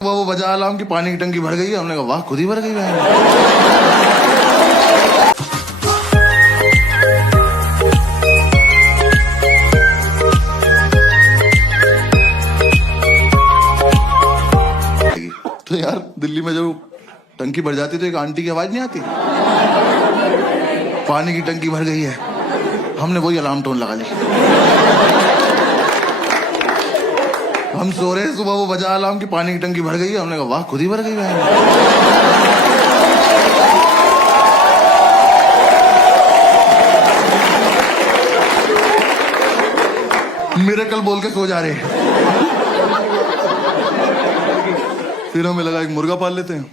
वो बजा अलार्म की पानी की टंकी भर गई है। हमने कहा वाह, खुद ही भर गई है। तो यार दिल्ली में जब टंकी भर जाती तो एक आंटी की आवाज नहीं आती, पानी की टंकी भर गई है। हमने वही अलार्म टोन लगा ली। हम सो रहे, सुबह वो बजा अलार्म की पानी की टंकी भर गई है। हमने कहा वाह, खुद ही भर गई है। मिरेकल बोल के सो जा रहे हैं। फिर हमें लगा एक मुर्गा पाल लेते हैं।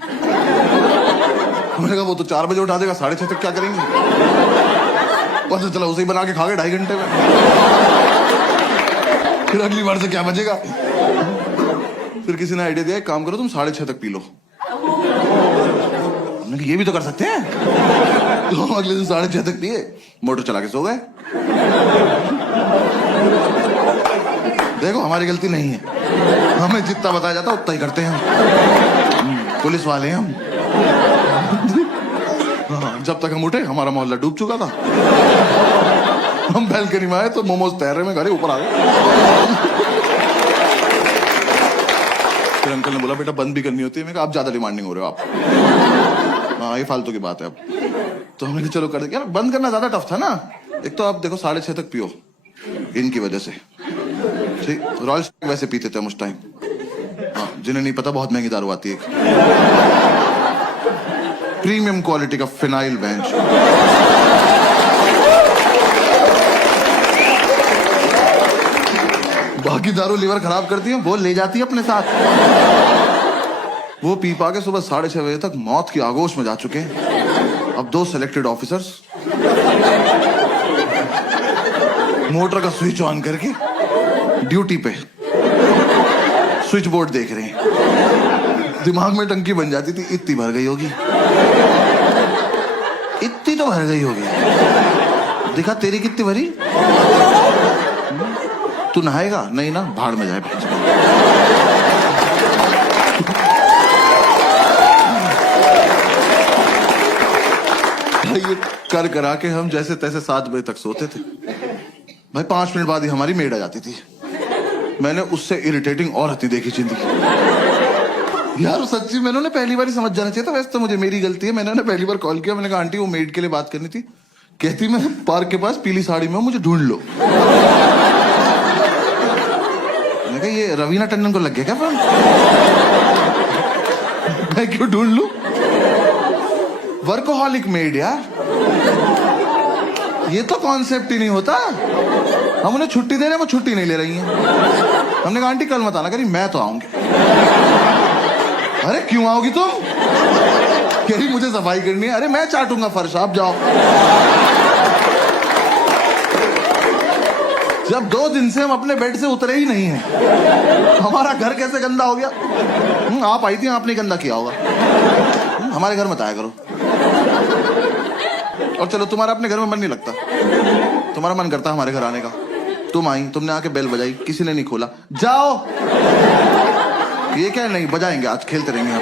हमने कहा वो तो 4 बजे उठा देगा, 6:30 तक क्या करेंगे। पता चला उसे ही बना के खा गए 2.5 घंटे में। फिर अगली बार से क्या बचेगा। फिर किसी ने आइडिया दिया, एक काम करो तुम 6:30 तक पी लो। हमने कहा ये भी तो कर सकते हैं। तो हम अगले दिन 6:30 तक पिए, मोटर चला के सो गए। देखो हमारी गलती नहीं है, हमें जितना बताया जाता उतना ही करते हैं हम। पुलिस वाले हैं हम। जब तक हम उठे हमारा मोहल्ला डूब चुका था। हम बैल्कनी में आए तो मोमोज तैर रहे में गाड़ी ऊपर आ गए। फिर अंकल ने बोला बेटा बंद भी करनी होती है। मैं कहा आप ज्यादा डिमांडिंग हो रहे हो आप। हाँ ये फालतू की बात है अब। तो हमने कहा चलो कर दे। यार बंद करना ज्यादा टफ था ना। एक तो आप देखो 6:30 तक पियो इनकी वजह से। ठीक, रॉयल वैसे पीते थे हम उस टाइम। हाँ, जिन्हें नहीं पता बहुत महंगी दारू आती है, प्रीमियम क्वालिटी का फिनाइल बेंच। बाकी दारू लीवर खराब करती है, वो ले जाती है अपने साथ। वो पी पा के सुबह 6:30 बजे तक मौत की आगोश में जा चुके हैं। अब 2 सिलेक्टेड ऑफिसर्स मोटर का स्विच ऑन करके ड्यूटी पे स्विच बोर्ड देख रहे हैं। दिमाग में टंकी बन जाती थी, इतनी भर गई होगी, इतनी तो भर गई होगी। दिखा तेरी कितनी भरी। तू नहाएगा नहीं ना, भाड़ में जाए। ये कर करा के हम जैसे तैसे 7 बजे तक सोते थे। भाई 5 मिनट बाद ही हमारी मेड आ जाती थी। मैंने उससे इरिटेटिंग और हती देखी जिंदगी। यार सच्ची मैंने उन्हें पहली बार ही समझ जाना चाहिए था। वैसे तो मुझे मेरी गलती है, मैंने उन्हें पहली बार कॉल किया। मैंने कहा आंटी वो मेड के लिए बात करनी थी। कहती मैं पार्क के पास पीली साड़ी में हूं, मुझे ढूंढ लो। मैंने कहा ये रवीना टंडन को लग गया क्या फोन। मैं क्यों ढूंढ लूं। वर्कोहॉलिक मेड यार, ये तो कॉन्सेप्ट ही नहीं होता। हम उन्हें छुट्टी दे रहे हैं, वो छुट्टी नहीं ले रही हैं। हमने कहा आंटी कल मत आना। करी मैं तो आऊंगी। अरे क्यों आओगी तुम। कह रही मुझे सफाई करनी है। अरे मैं चाटूंगा फर्श, आप जाओ। जब 2 दिन से हम अपने बेड से उतरे ही नहीं हैं, हमारा घर कैसे गंदा हो गया। आप आई थी, आपने गंदा किया होगा। हमारे घर मत आया करो। और चलो तुम्हारा अपने घर में मन नहीं लगता, तुम्हारा मन करता हमारे घर आने का। तुम आई, तुमने आके बेल बजाई, किसी ने नहीं खोला। जाओ। ये क्या नहीं बजाएंगे, आज खेलते रहेंगे यहाँ।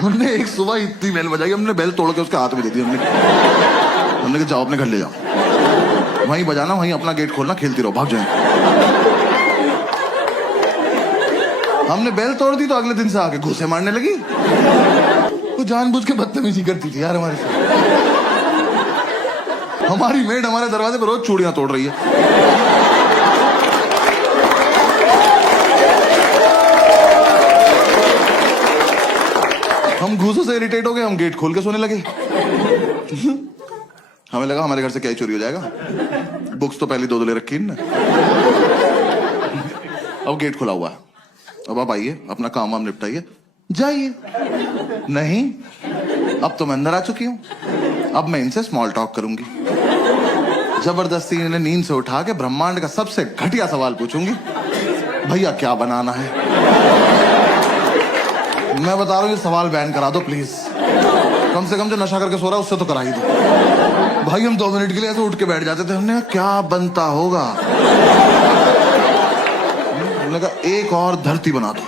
हमने एक सुबह इतनी बेल बजाई, हमने बेल तोड़ के उसके हाथ में दे दी। हमने कहा जाओ अपने घर ले जाओ, वहीं बजाना, वहीं अपना गेट खोलना, खेलती रहो, भाग जाए। हमने बेल तोड़ दी तो अगले दिन से आके घूसे मारने लगी। वो जानबूझ के बदतमीजी करती थी यार हमारे साथ। हमारी मेड हमारे दरवाजे पर रोज चूड़ियां तोड़ रही है। हम घूसों से इरिटेट हो गए, हम गेट खोल के सोने लगे। हमें लगा हमारे घर से क्या ही चोरी हो जाएगा। बुक्स तो पहले 2 ले रखी है ना। अब गेट खुला हुआ है, अब आप आइए अपना काम वाम निपटाइए, जाइए। नहीं, अब तो मैं अंदर आ चुकी हूं, अब मैं इनसे स्मॉल टॉक करूंगी। जबरदस्ती इन्हें नींद से उठा के ब्रह्मांड का सबसे घटिया सवाल पूछूंगी, भैया क्या बनाना है। मैं बता रहा हूं ये सवाल बैन करा दो प्लीज। कम से कम जो नशा करके सो रहा है उससे तो करा ही दो। भाई हम 2 मिनट के लिए ऐसे उठ के बैठ जाते थे। हमने क्या बनता होगा। हमने कहा एक और धरती बना दो।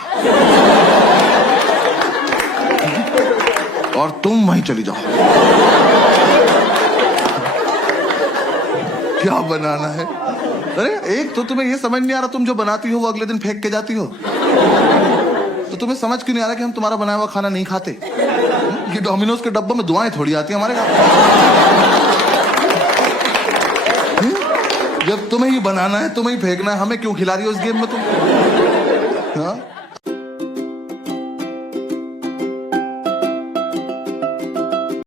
और तुम वहीं चली जाओ। क्या बनाना है? अरे एक तो तुम्हें ये समझ नहीं आ रहा, तुम जो बनाती हो वो अगले दिन फेंक के जाती हो, तो तुम्हें समझ क्यों नहीं आ रहा कि हम तुम्हारा बनाया हुआ खाना नहीं खाते? ये डोमिनोज के डब्बों में दुआएं थोड़ी आती हैं हमारे घर। जब तुम्हें ही बनाना है, तुम्हें ही फेंकना है, हमें क्यों खिला रही हो इस गेम में तुम? हाँ?